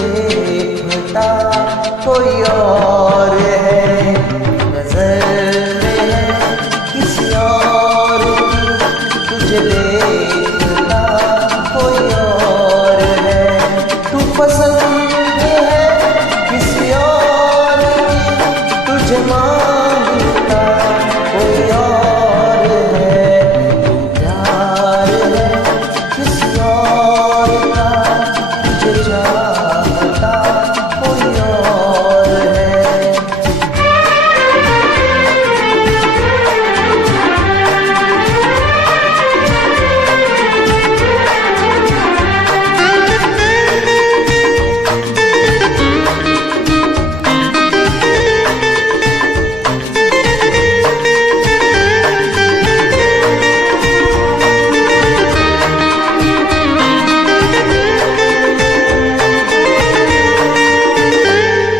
देखता कोई और है, नजर में है किसी और की, तुझे देखता कोई और है। तू पसंद है किसी और की, तुझे मांगता कोई और है। तू प्यार है किसी और का, तुझे चाहता कोई और है।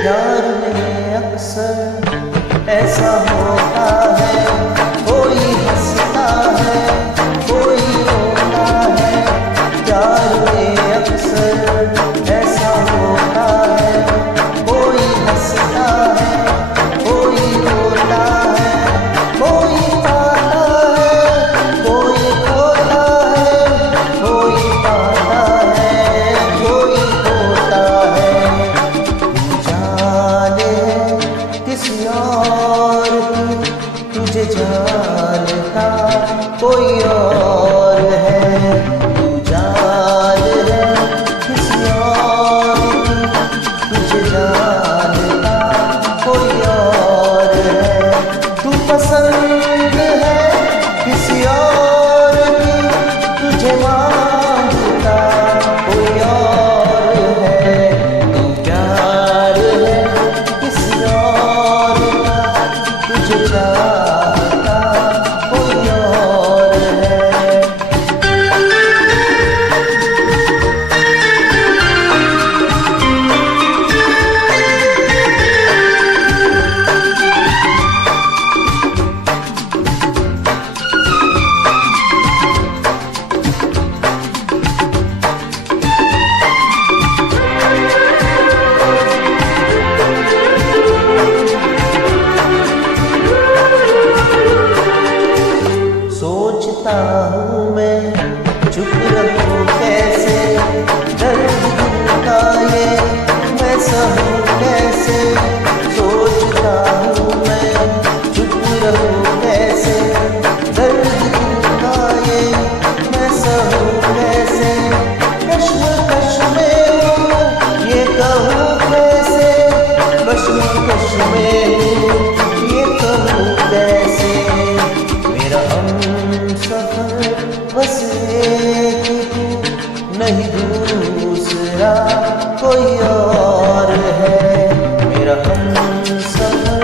प्यार में अक्सर ऐसा होता है, कोई हंसता है कोई रोता है। प्यार में अक्सर ऐसा होता है, कोई हंसता है कोई रोता है। कोई पाता है कोई खोता है, कोई पाता है कोई खोता है। जाने किसी और की, तुझे जानता कोई और है। तू जान है किसी और की, तुझे जानता कोई और है। तू पसंद है किसी और की, तुझे मांगता कोई और है। तू प्यार है किसी और का, तुझे चाहता कोई और है। सोचता हूँ मैं चुप रहूँ कैसे, दर्द दिल का ये मैं सहूँ कैसे। सोचता हूँ मैं चुप रहूँ कैसे, दर्द दिल का ये मैं सहूँ कैसे। कश्मकश में हूँ ये कहूँ कैसे, कश्मकश में हूँ ये कहूँ कैसे। मेरा हमसफर बस एक तू, नहीं दूसरा कोई और है। मेरा हमसफर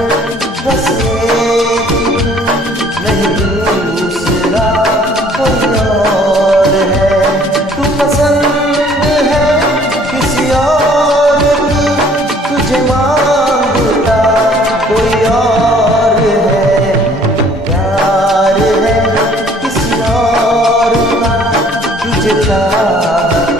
बस एक तू, नहीं दूसरा कोई और है। तू पसंद है किसी और की, तुझे मांगता कोई और है। प्यार है किसी और का, तुझे चाहता